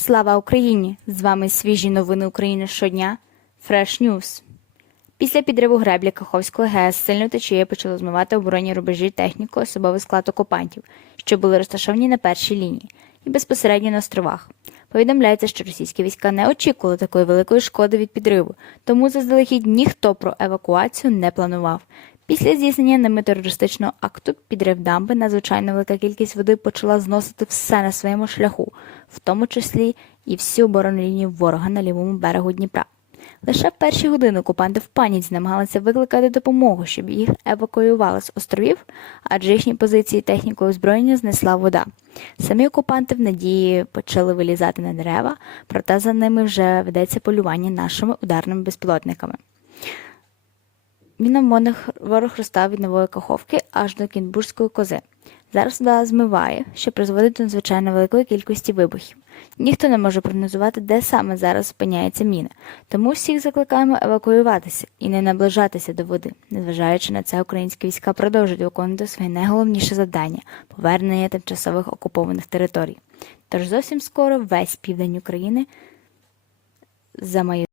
Слава Україні! З вами свіжі новини України щодня. Fresh News. Після підриву греблі Каховської ГЕС сильно течія почало змивати оборонні рубежі техніку особовий склад окупантів, що були розташовані на першій лінії і безпосередньо на островах. Повідомляється, що російські війська не очікували такої великої шкоди від підриву, тому заздалегідь ніхто про евакуацію не планував. Після здійснення ними терористичного акту підрив дамби надзвичайно велика кількість води почала зносити все на своєму шляху, в тому числі і всю оборонну лінію ворога на лівому берегу Дніпра. Лише в перші години окупанти в паніці намагалися викликати допомогу, щоб їх евакуювали з островів, адже їхні позиції техніку озброєння знесла вода. Самі окупанти в надії почали вилізати на дерева, проте за ними вже ведеться полювання нашими ударними безпілотниками. Міном ворог розстав від нової каховки аж до Кінбурзької кози. Зараз вода змиває, що призводить до надзвичайно великої кількості вибухів. Ніхто не може прогнозувати, де саме зараз спиняється міна, тому всіх закликаємо евакуюватися і не наближатися до води. Незважаючи на це, українські війська продовжують виконувати своє найголовніше завдання повернення тимчасових окупованих територій. Тож зовсім скоро весь південь України замає.